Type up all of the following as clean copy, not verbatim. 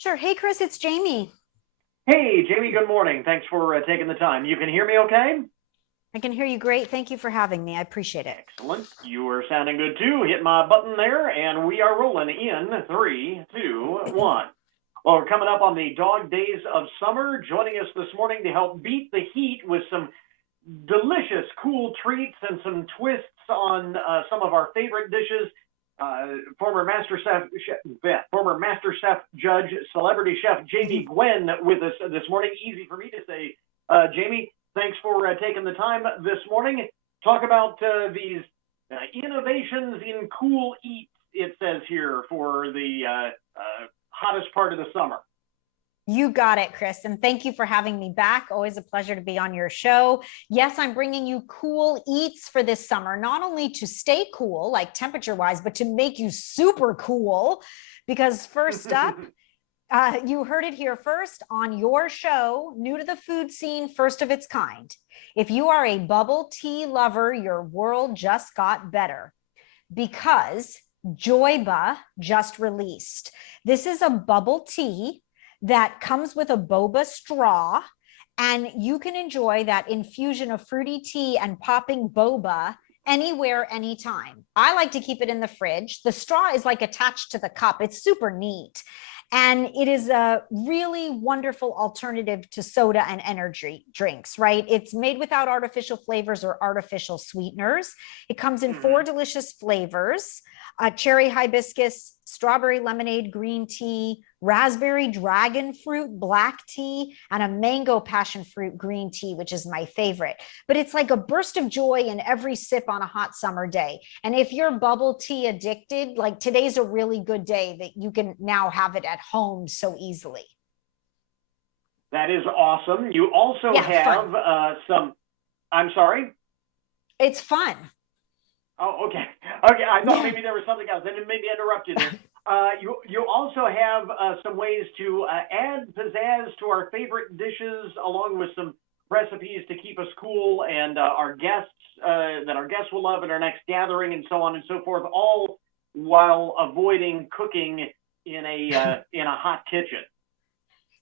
Sure. Hey, Chris, it's Jamie. Hey, Jamie, good morning. Thanks for taking the time. You can hear me okay? I can hear you great. Thank you for having me. I appreciate it. Excellent. You are sounding good too. Hit my button there, and we are rolling in three, two, one. Well, we're coming up on the dog days of summer. Joining us this morning to help beat the heat with some delicious, cool treats and some twists on some of our favorite dishes. Former Master Chef Judge, celebrity chef Jamie Gwen with us this morning. Easy for me to say, Jamie. Thanks for taking the time this morning. Talk about these innovations in cool eats. It says here for the hottest part of the summer. You got it, Chris. And thank you for having me back. Always a pleasure to be on your show. Yes, I'm bringing you cool eats for this summer, not only to stay cool, like temperature wise, but to make you super cool. Because first up, you heard it here first on your show, new to the food scene, first of its kind. If you are a bubble tea lover, your world just got better because Joyba just released. This is a bubble tea that comes with a boba straw, and you can enjoy that infusion of fruity tea and popping boba anywhere, anytime. I like to keep it in the fridge. The straw is like attached to the cup. It's super neat. And it is a really wonderful alternative to soda and energy drinks, right? It's made without artificial flavors or artificial sweeteners. It comes in 4 delicious flavors: cherry hibiscus, strawberry lemonade green tea, raspberry dragon fruit black tea, and a mango passion fruit green tea, which is my favorite. But it's like a burst of joy in every sip on a hot summer day. And if you're bubble tea addicted, like today's a really good day that you can now have it at home so easily. That is awesome. You also have some, I'm sorry? It's fun. Oh, okay. Okay, I thought maybe there was something else. I didn't maybe interrupt you there. You also have some ways to add pizzazz to our favorite dishes, along with some recipes to keep us cool and our guests that our guests will love at our next gathering, and so on and so forth. All while avoiding cooking in a hot kitchen.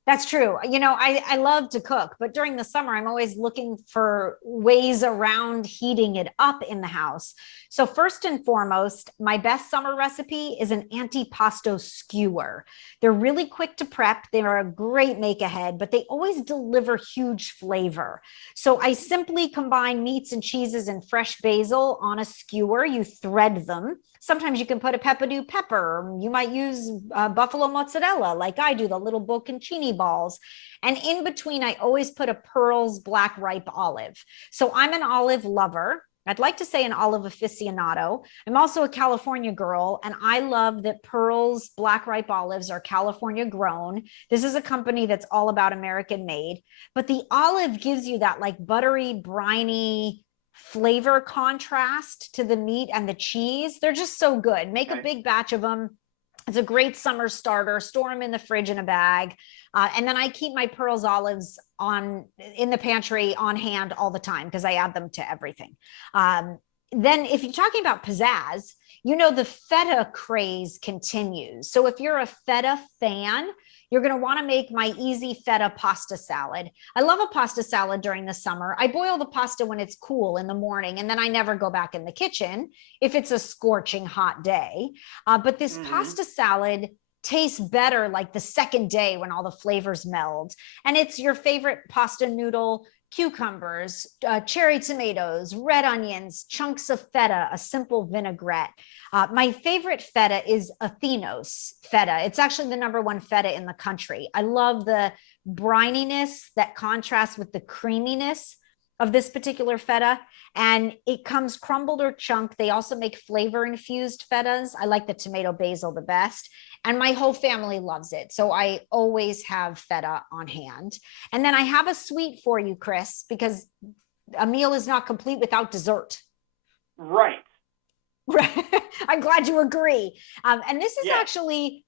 That's true. You know, I love to cook, but during the summer, I'm always looking for ways around heating it up in the house. So first and foremost, my best summer recipe is an antipasto skewer. They're really quick to prep. They're a great make ahead, but they always deliver huge flavor. So I simply combine meats and cheeses and fresh basil on a skewer. You thread them. Sometimes you can put a pepperdew pepper. You might use buffalo mozzarella like I do, the little bocconcini balls. And in between, I always put a Pearl's black ripe olive. So I'm an olive lover. I'd like to say an olive aficionado. I'm also a California girl, and I love that Pearl's black ripe olives are California grown. This is a company that's all about American made, but the olive gives you that like buttery, briny flavor contrast to the meat and the cheese. They're just so good. Make a big batch of them. It's a great summer starter. Store them in the fridge in a bag. And then I keep my Pearl's olives in the pantry on hand all the time because I add them to everything. Then if you're talking about pizzazz, you know, the feta craze continues. So if you're a feta fan, you're going to want to make my easy feta pasta salad. I love a pasta salad during the summer. I boil the pasta when it's cool in the morning, and then I never go back in the kitchen if it's a scorching hot day. But this pasta salad tastes better like the second day when all the flavors meld. And it's your favorite pasta noodle: cucumbers, cherry tomatoes, red onions, chunks of feta, a simple vinaigrette. My favorite feta is Athenos feta. It's actually the #1 feta in the country. I love the brininess that contrasts with the creaminess of this particular feta, and it comes crumbled or chunked. They also make flavor infused fetas. I like the tomato basil the best, and my whole family loves it. So I always have feta on hand. And then I have a sweet for you, Chris, because a meal is not complete without dessert. Right. I'm glad you agree. And this is actually,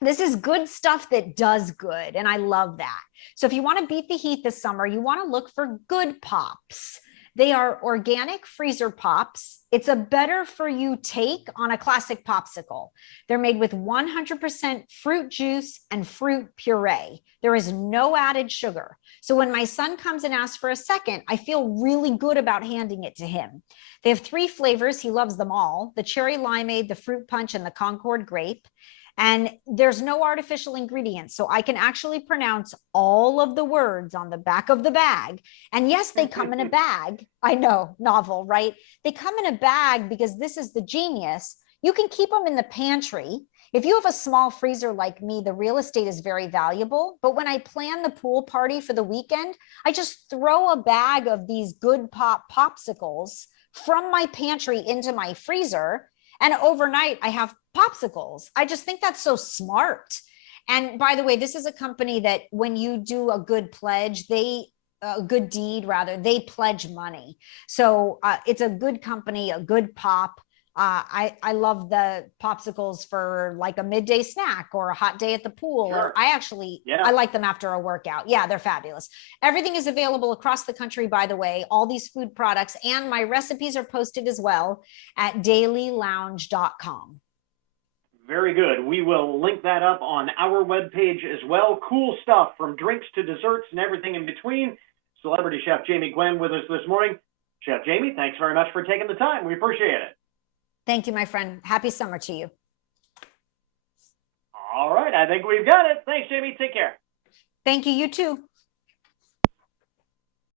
this is good stuff that does good. And I love that. So if you want to beat the heat this summer, you want to look for good pops. They are organic freezer pops. It's a better for you take on a classic popsicle. They're made with 100% fruit juice and fruit puree. There is no added sugar. So when my son comes and asks for a second, I feel really good about handing it to him. They have 3 flavors. He loves them all: the cherry limeade, the fruit punch, and the Concord grape. And there's no artificial ingredients. So I can actually pronounce all of the words on the back of the bag. And yes, they come in a bag. I know, novel, right? They come in a bag because this is the genius. You can keep them in the pantry. If you have a small freezer like me, the real estate is very valuable. But when I plan the pool party for the weekend, I just throw a bag of these good pop popsicles from my pantry into my freezer. And overnight, I have popsicles. I just think that's so smart. And by the way, this is a company that when you do a good pledge, a good deed rather, they pledge money. So it's a good company, a good pop. I love the popsicles for like a midday snack or a hot day at the pool. Sure. Or I like them after a workout. Yeah, they're fabulous. Everything is available across the country, by the way, all these food products, and my recipes are posted as well at dailylounge.com. Very good. We will link that up on our webpage as well. Cool stuff, from drinks to desserts and everything in between. Celebrity Chef Jamie Gwen with us this morning. Chef Jamie, thanks very much for taking the time. We appreciate it. Thank you, my friend. Happy summer to you. All right. I think we've got it. Thanks, Jamie. Take care. Thank you. You too.